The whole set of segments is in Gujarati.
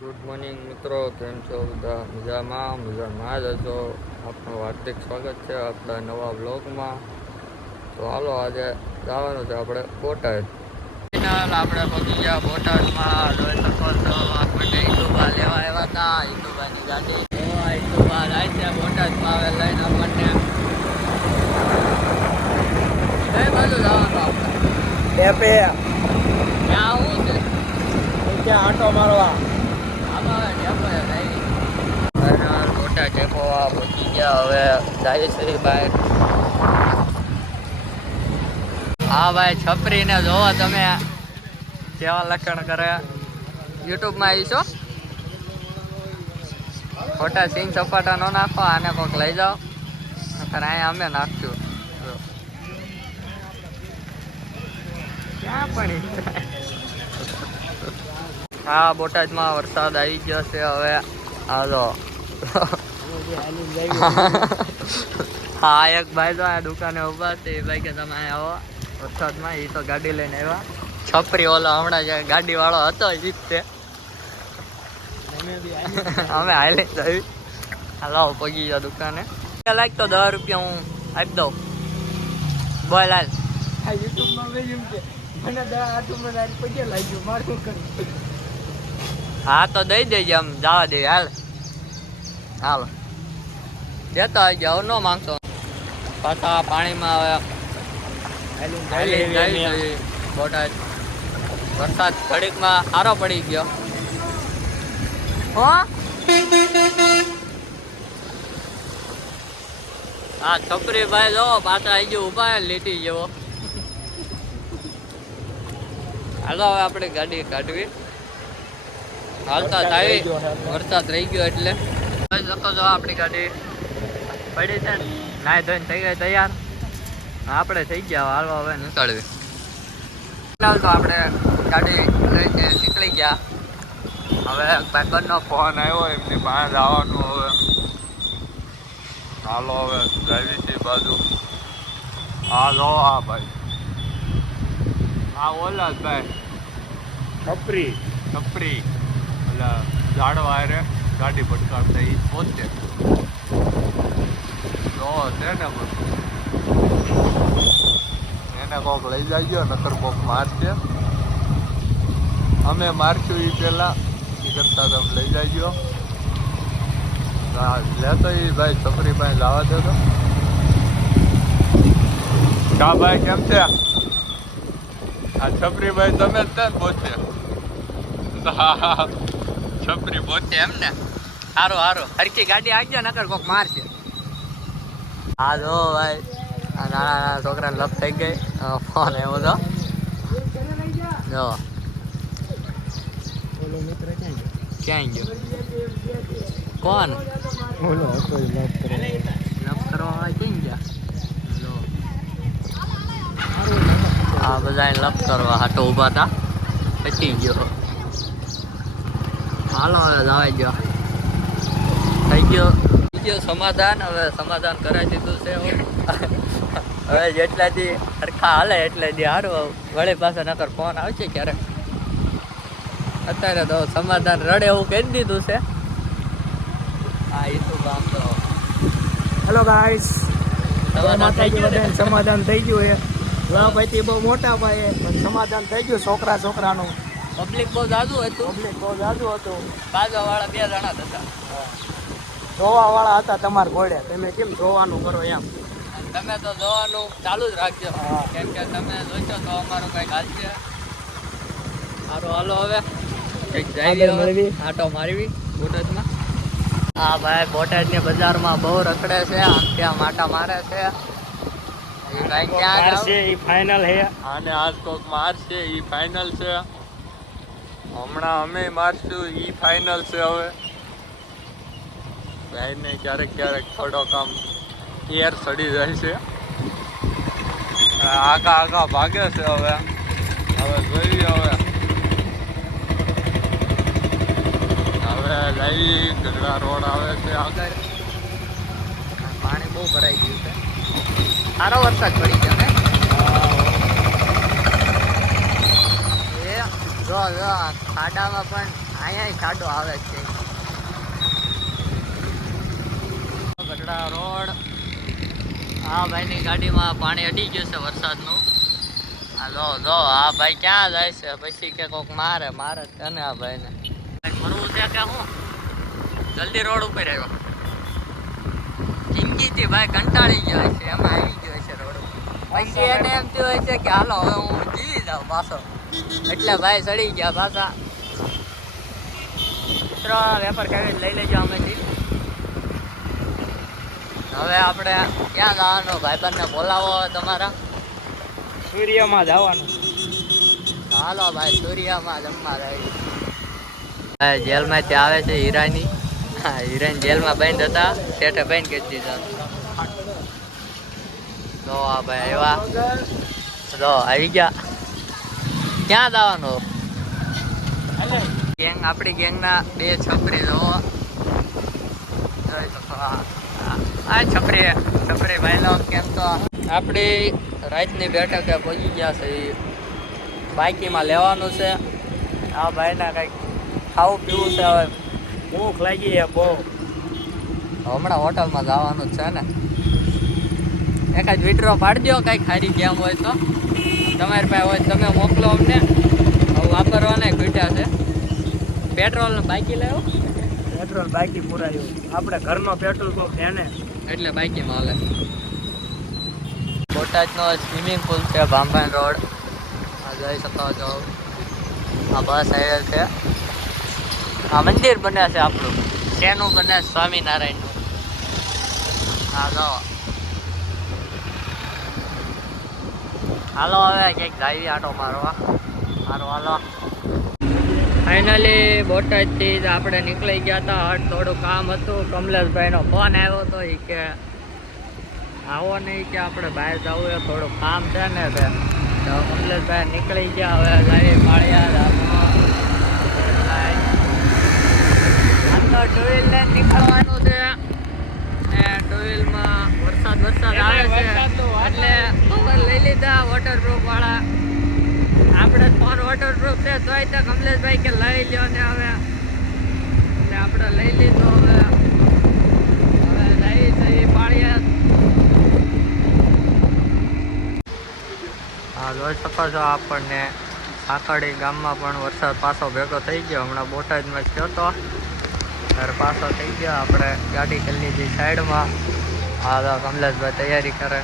ગુડ મોર્નિંગ મિત્રો, કેમ છો બધા? મજામાં જ હશો. આપનું હાર્દિક સ્વાગત છે આપણા નવા બ્લોગમાં. તો હાલો, આજે જવાનું છે આપણે બોટાદ. આપણે પહોંચી ગયા બોટાદમાં. જોઈ શકો છો આપણને ઈટુબા લેવા આવ્યા હતા. ઈટુબાની ગાડી ઈટુબા જાય છે બોટાદમાં. હવે લઈને આપણને કઈ બાજુ જવાનું આપણે? ક્યાં આવું છે? ત્યાં આંટો મારવા મોટા ટેપો પહોંચી ગયા. હવે જાય છે બહાર. હા ભાઈ, છપરીને જોવો તમે કેવા લક્ષણ કરે. યુટ્યુબમાં આવીશો. ખોટા સિંગ સપાટા ન નાખો, આને કોઈક લઈ જાઓ. અહીંયા અમે નાખશું. ક્યાં પણ હા, બોટાદમાં વરસાદ આવી ગયો છે. હવે હાલો. હા, એક ભાઈ તો આ દુકાને ઉભા છે. એ ભાઈ કે તમે અહીંયા આવો વરસાદમાં. એ તો ગાડી લઈને આવ્યા. છપરી ઓલો હમણાં જે ગાડી વાળો હતો એ જ છે. અમે હાલી આવી. હાલો, પગી ગયા દુકાને. લાગતો 10 રૂપિયા હું આપી દઉં. બોલ હાલ. હા તો દઈ દેજે, આમ જવા દે. હાલો દેતા આવી ગયા. ન માંગશો પાછા પાણીમાં. હવે બોટાદ વરસાદ ઘડીકમાં સારો પડી ગયો. હા, છપરી ભાઈ જો પાછા આવી ગયો ઉભા લીટી જેવો. હાલો, હવે આપણે ગાડી કાઢવી. હાલતા થાય. વરસાદ રહી ગયો એટલે જોઈ શકો છો આપણી ગાડી પડી છે ને. નાઈ ધોઈને થઈ ગઈ તૈયાર. આપણે થઈ ગયા. હાલો હવે નીકળવી. તો આપણે ગાડી લઈને નીકળી ગયા. હવે ભાઈબંધનો ફોન આવ્યો, એમની પાસે જવાનું. હવે હાલો, હવે ડ્રાઈવી છે બાજુ. હા જો આ ભાઈ, હા ઓલા જ ભાઈ છપરી એટલે ઝાડવા રે ગાડી ભટકાડતા એ પહોંચે તો છે ને. એને કોક લઈ જાય, નકર કોક મારશે. અમે મારશું એ પેલા એ કરતા તમે લઈ જાય. લેતો એ ભાઈ છપરી પાસે લાવવા દો તો. કા ભાઈ કેમ છે? આ છપરી ભાઈ તમે જ ને પહોંચે. હા, છપરી પહોંચે એમ ને. સારું હરકી ગાડી આવજો, નકર કોક મારશે. હા જો ભાઈ, આ નાના છોકરાને લપ થઈ ગઈ. ફોન એવો તો જો ક્યાં ગયો? કોણ? લપ કરવા ક્યાં ગયા? આ બધા લપ કરવા હાટો ઉભા હતા. પચી ગયો. હાલો, હવે જવાઈ ગયો. થઈ ગયો સમાધાન. હવે સમાધાન કરાવી દીધું છે. હવે જેટલાથી સરખા હાલે એટલાથી સારું. વળી પાસે નકર ફોન આવશે ક્યારેક. અત્યારે તો સમાધાન રડે એવું કહી દીધું છે. હા, એ તો કામ તો. હેલો ગાઈસ, સમાધાન થઈ ગયું છે. ભાઈ બહુ મોટા ભાઈ પણ સમાધાન થઈ ગયું. છોકરાનું પબ્લિક બહુ જાજુ હતું. બાજવા વાળા 2 જણા હતા. જોવા વાળા હતા તમારા ઘોડે. તમે કેમ જોવાનું કરો એમ? તમે તો જોવાનું ચાલુ જ રાખજો. કેમ કે તમે જોઈશો તો અમારું કંઈક હાલશે. સારું, હાલો હવે કંઈક જાય આટો મારવી બોટાદમાં. હા ભાઈ, બોટાદની બજારમાં બહુ રખડે છે. આમ ત્યાં માટા મારે છે. ફાઇનલ હે. આને આજ કોક મારશે એ ફાઇનલ છે. હમણાં અમે મારશું એ ફાઇનલ છે. હવે ભાઈને ક્યારેક થોડોક આમ એર ચડી જાય છે. આગા ભાગે છે. હવે જોઈએ. હવે લઈ ગઢડા રોડ આવે છે આગળ. પાણી બહુ ભરાઈ ગયું છે. સારો વરસાદ પડી ગયો ને. જો ખાડામાં પણ અહીંયા ખાડો આવે છે. ગઢડા રોડ. આ ભાઈની ગાડીમાં પાણી અડી ગયું છે વરસાદનું. હાલો જો આ ભાઈ ક્યાં જાય છે, પછી કે કોક મારે તને આ ભાઈને મરવું છે કે હું જલ્દી રોડ ઉપર આવ્યો. જિંદગીથી ભાઈ કંટાળી ગયો છે, એમાં આવી ગયો છે રોડ ઉપર. પછી એને એમ થયું હોય છે કે હાલો હવે હું જીવી જાઉં પાછો, એટલે ભાઈ ચડી ગયા પાછા. મિત્રો વેપાર કરી લઈ લેજો અમેથી. હવે આપણે ક્યાં જવાનું, ભાઈબંધને બોલાવો તમારા? સૂર્યમાં જવાનું. હાલો ભાઈ સૂર્યમાં જમવા રહી. જેલમાંથી આવે છે હીરાની. હા, હીરાની જેલમાં બંધ હતા, શેઠે બંધ કરી દીધા. તો આ ભાઈ આવ્યા, તો આવી ગયા. ક્યાં જવાનું? ગેંગ, આપણી ગેંગના 2 છપરી જોવો. આ છપરી ભાઈનો કેમ તો આપણી રાતની બેઠકે પહોંચી ગયા છે. બાઈકીમાં લેવાનું છે. આ ભાઈને કંઈક ખાવું પીવું છે. હવે ભૂખ લાગી છે બહુ. હમણાં હોટલમાં જવાનું જ છે ને. એકાદ વિડ્રો પાડી દો, કંઈક ખારી ગેમ હોય તો. તમારી પાસે હોય તમે મોકલો અમને. હવે વાપરવાના ખૂટ્યા છે. પેટ્રોલ ને બાઈકી લેવો. પેટ્રોલ બાકી પુરાયું. આપણે ઘરનો પેટ્રોલ પંપ છે ને, એટલે બાઈકીમાં હાલે. બોટાદનો સ્વિમિંગ પુલ છે, ભાંભાન રોડ. આ જોઈ શકો છો. આ બસ સાઈડ છે. આ મંદિર બને છે આપણું. શેનું બને? સ્વામિનારાયણનું. હા જો હાલો હવે ક્યાંક જાવી આટો મારવા. હાલો. ફાઇનલી બોટાદથી આપણે નીકળી ગયા હતા. થોડું કામ હતું. કમલેશભાઈનો ફોન આવ્યો હતો. એ કે આવો નહીં કે આપણે બહાર જવું, એ થોડું કામ છે ને તે. તો કમલેશભાઈ નીકળી ગયા. હવે જાય પાળિયા. આમ તો 2 વ્હીલ લઈને નીકળવાનું છે. ને 2 વ્હીલમાં વરસાદ આવે છે એટલે કવર લઈ લીધા વોટરપ્રૂફ વાળા. આપણે ફોન વોટરપ્રૂફ છે તોય તો કમલેશભાઈ કે લઈ લ્યો ને. હવે એટલે આપણે લઈ લીધો. હવે લઈ જઈ પાળિયા. હા જોઈ શકો છો આપણને સાંકળી ગામમાં પણ વરસાદ પાછો ભેગો થઈ ગયો. હમણાં બોટાદમાં થયો હતો, ત્યારે પાછો થઈ ગયો. આપણે ગાડી કરી લીધી સાઈડમાં. હા તો કમલેશભાઈ તૈયારી કરે.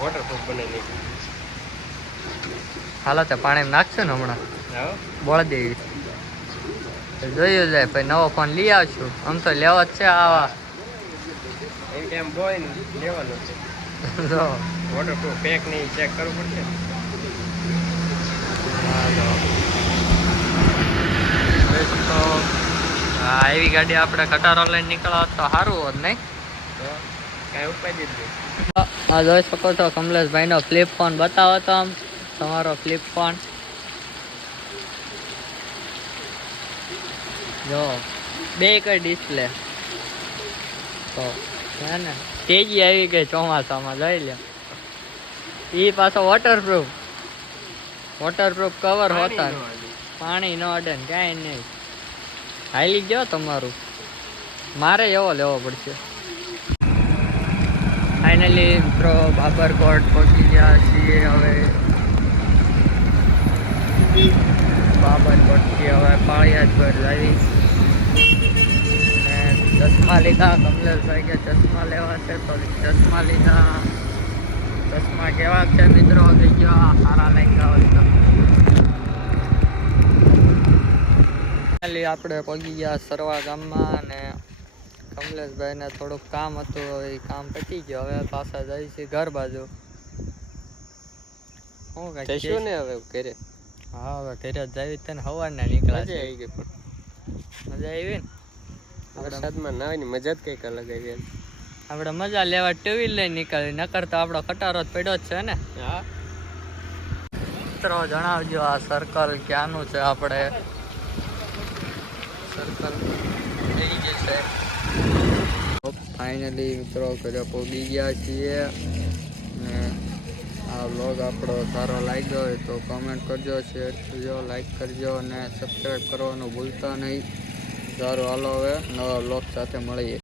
વોટરપ્રૂફ બની. હાલો તે પાણીમાં નાખશું ને હમણાં બોળ દેવી. જોયું જાય પછી નવો ફોન લઈ આવશું. આમ તો લેવો જ છે આવા. એમ બોય લેવાનું છે. જો વોટરપ્રૂફ પેક નહીં ચેક કરવું પડશે. હા એવી ગાડી આપણે ખટારો લઈને નીકળવા તો સારું હોત નહીં? કાંઈ ઉપાય દીધું. હા જોઈ શકો છો કમલેશભાઈનો ફ્લિપ ફોન બતાવો તો આમ તમારો ફ્લિપ ફોન. જો 2 કઈ ડિસ્પ્લે તો છે ને. તેજી આવી ગઈ ચોમાસામાં, જોઈ લે. એ પાછો વોટરપ્રૂફ કવર હોતા. પાણી ન અડે ને કાંઈ નહીં. હાલી ગયો તમારું. મારે એવો લેવો પડશે. ફાઇનલી મિત્રો બાબરકોટ પહોંચી ગયા છીએ. હવે બાબરકોટથી હવે પાળિયાદ પર જઈ. ચશ્મા લીધા. કમલેશભાઈ કે ચશ્મા લેવા છે તો ચશ્મા લીધા. ચશ્મા કેવા છે મિત્રો? થઈ ગયો સારા લાગ્યા હોય તો. આપણે પગી ગયા સરવા ગામમાં અને કમલેશભાઈને થોડુંક કામ હતું. હવે એ કામ પતી ગયો. હવે પાછા જાય છે ઘર બાજુ. શું કહીશું ને હવે ઘરે? હા હવે ઘરે જ જાય ને. સવારના નીકળ્યા છે. મજા આવી ને? વરસાદમાં નાવાની મજા જ કંઈક અલગ આવી. આપણે મજા લેવા 2 વ્હીલ લઈને નીકળી. નકર તો આપણો ખટારો જ પડ્યો જ છે ને. હા મિત્રો જણાવજો આ સર્કલ ક્યાંનું છે? આપણે સર્કલ થઈ જશે. ફાઇનલી મિત્રો ઘરે પહોંચી ગયા છીએ. ને આ વ્લોગ આપણો સારો લાગ્યો હોય તો કમેન્ટ કરજો, શેર કરજો, લાઈક કરજો અને સબસ્ક્રાઈબ કરવાનું ભૂલતા નહીં. સારું, હાલો હવે નવા વ્લોગ સાથે મળીએ.